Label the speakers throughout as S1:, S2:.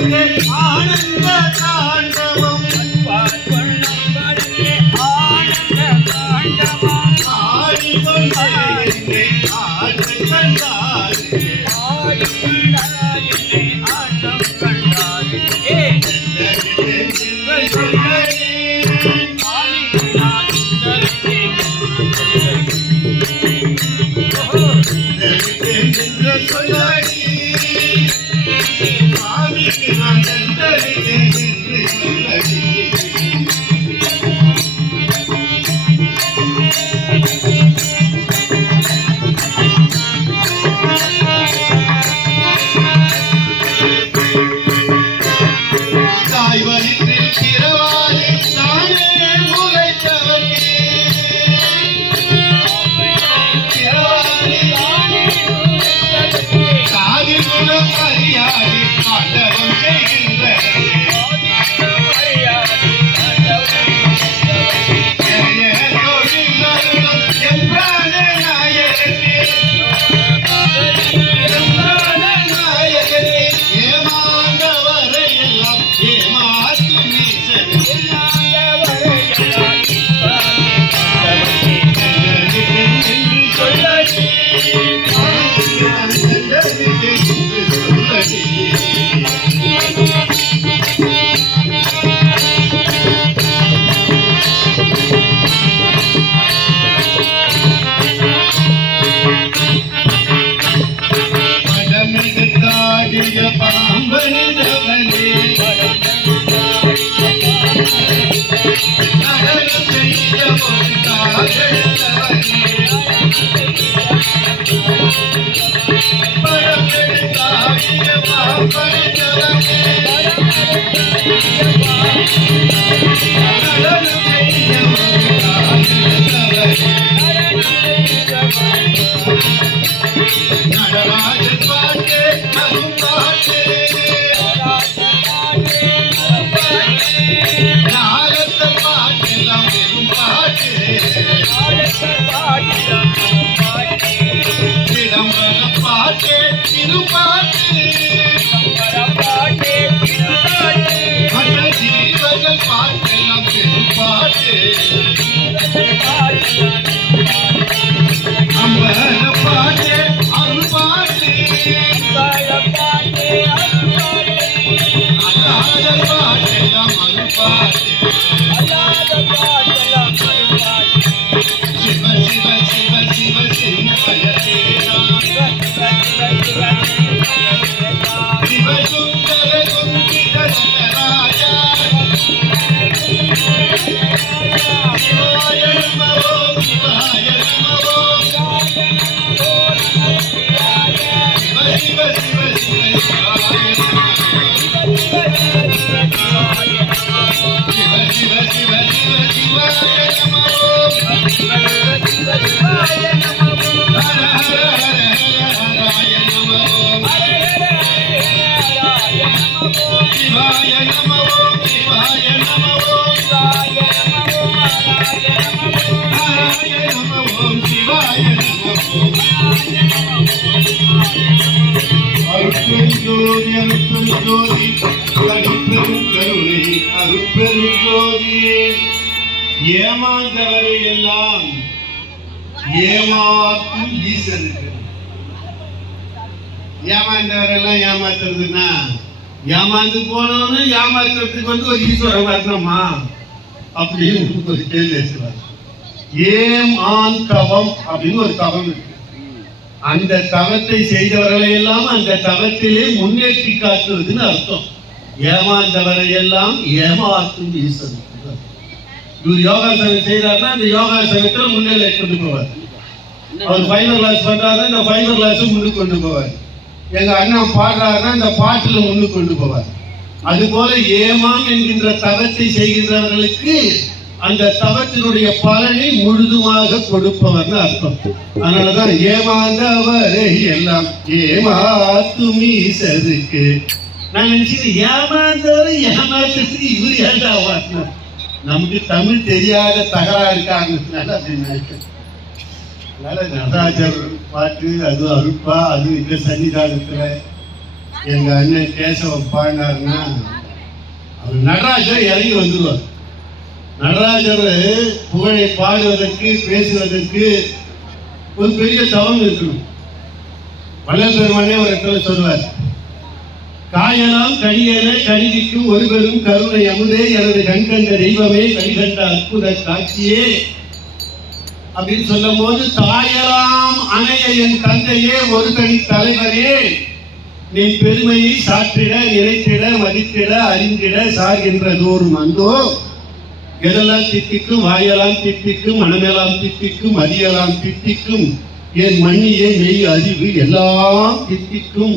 S1: Anne I'm பாட்டெல்லாம் அருள் ஏமாந்தவரை எல்லாம் ஏமாற்றும் ஈசனுக்கு. ஏமாந்தவரெல்லாம் ஏமாத்துறதுன்னா ஏமாந்து போனவனு ஏமாத்துறதுக்கு வந்து ஒரு ஈஸ்வரன் வரணுமா? அப்படின்னு ஒரு கேள்வி வச்சுருவார் ஏம் ஆண் தவம் அப்படின்னு ஒரு தவம் இருக்கு. அந்த தவத்தை செய்தவர்களை எல்லாம் அந்த தவத்திலே முன்னேற்றி காட்டுவதுன்னு அர்த்தம். ஏமாந்தவரை எல்லாம் ஏமாற்றும் ஈஸ்வரன் இவர் யோகாசனம் செய்யறாருன்னா அந்த யோகாசனத்துல முன்னிலை கொண்டு போவார். அவர் ஃபைனல் கிளாஸ் பண்றாருன்னா இந்த ஃபைனல் கிளாஸ் முன்னுக்கு கொண்டு போவார். எங்க அண்ணன் பாடுறாருன்னா இந்த பாட்டில் முன்னுக்கு கொண்டு போவார். அதுபோல ஏமாம் என்கின்ற தவத்தை செய்கின்றவர்களுக்கு அந்த தவத்தினுடைய பலனை முழுதுமாக கொடுப்பவர்னு அர்த்தம். அதனாலதான் ஏமாந்தவரை எல்லாம் ஏமாத்தும் ஈசருக்கு நான் நினைச்சது ஏமாந்தவரை ஏமாத்துறதுக்கு இவர் ஏண்டா நமக்கு தமிழ் தெரியாத தகராறு காரணத்தினால அப்படின்னு நினைக்கிறேன். அதனால நடராஜர் பாட்டு அது அருப்பா அது இந்த சன்னிதானத்தில் எங்க அண்ணன் கேசவன் பாடினார்னா அவர் நடராஜர் இறங்கி வந்துடுவார் நடராஜர் புகழை பாடுவதற்கு பேசுவதற்கு ஒரு பெரிய தவம் இருக்கணும். வள்ளல் பெருமானே ஒரு இடத்துல சொல்வார் காயலாம் கடியன கடிதிக்கும் ஒரு பெரும் கருணை அமுதே எனது கண்கண்ட தெய்வமே கடிகண்ட அற்புத காட்சியே அப்படின்னு சொல்லும் போது தாயலாம் அணைய என் தந்தையே ஒரு தனி தலைவரே நீ பெருமையை சாற்றிட நினைத்திட மதித்திட அறிந்திட சார்கின்ற தோறும் அந்தோ எதெல்லாம் திட்டிக்கும் வாயெல்லாம் தித்திக்கும் மனமெல்லாம் திட்டிக்கும் மதியெல்லாம் திட்டிக்கும் என் மண்ணியே மெய் அறிவு எல்லாம் திட்டிக்கும்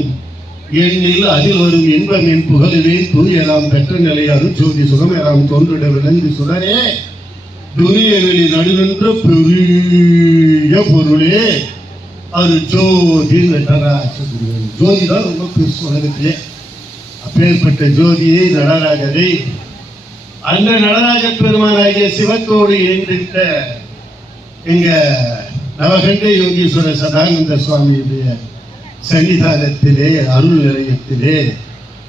S1: எண்ணில் அதில் வரும் இன்பம் என் புகழிலே தூயலாம் பெற்ற நிலை அருட்சோதி சுகமேலாம் தோன்றிட விளங்கு சுடரே. துரியவெளி நடுநின்ற பெரிய பொருளே. அது ஜோதி ஜோதி தான் ரொம்ப பெருசு உலகத்திலே. அப்பேற்பட்ட ஜோதியை நடராஜரை. அந்த நடராஜ பெருமானாகிய சிவத்தோடு இணைந்திருக்க எங்க நவகண்ட யோகீஸ்வர சதானந்த சுவாமியுடைய சன்னிதானத்திலே அருள் நிலையத்திலே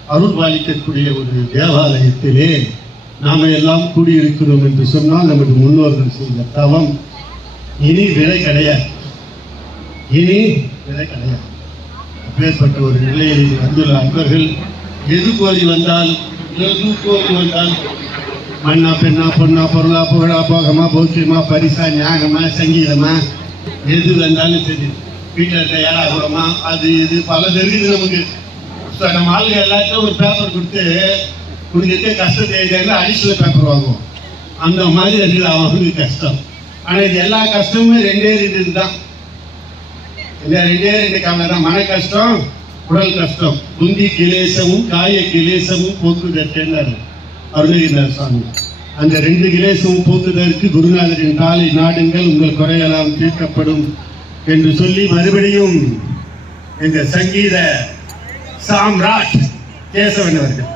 S1: அருள் பாலிக்கக்கூடிய ஒரு தேவாலயத்திலே நாம எல்லாம் கூடியிருக்கிறோம் என்று சொன்னால் நமது முன்னோர்கள் செய்த தவம் இனி விலை கிடையாது. இனி விலை கிடையாது. அப்பேற்பட்ட ஒரு நிலையில் வந்துள்ள அன்பர்கள் எது கோரி வந்தால் எது கோரி வந்தால்? மண்ணா பெண்ணா பொண்ணா பொருளா புகழா போகமா பௌத்தியமா பரிசா ஞானமா சங்கீதமா? எது வந்தாலும் சரி. வீட்டில் இருக்க ஏழாகுறமா அது இது பல தெரியுது நமக்கு. நம்ம ஆளுங்க எல்லாத்தையும் ஒரு பேப்பர் கொடுத்து உனக்கு கஷ்டத்தை எழுதியாங்க அடிஷனல் பேப்பர் வாங்குவோம். அந்த மாதிரி ரெண்டு அவங்களுக்கு கஷ்டம். ஆனால் இது எல்லா கஷ்டமும் ரெண்டே ரெண்டு தான் இந்த ரெண்டே ரெண்டு காரணம் தான். மன கஷ்டம் உடல் கஷ்டம். புந்தி கிலேசமும் காய கிலேசமும் போக்குதற்கென்னாரு அருணகிரிநாத சுவாமி. அந்த ரெண்டு கிலேசமும் போக்குதற்கு குருநாதரின் காலை நாடுங்கள் உங்கள் குறையெல்லாம் தீர்க்கப்படும் என்று சொல்லி மறுபடியும் எங்கள் சங்கீத சாம்ராட் கேசவன் அவர்கள்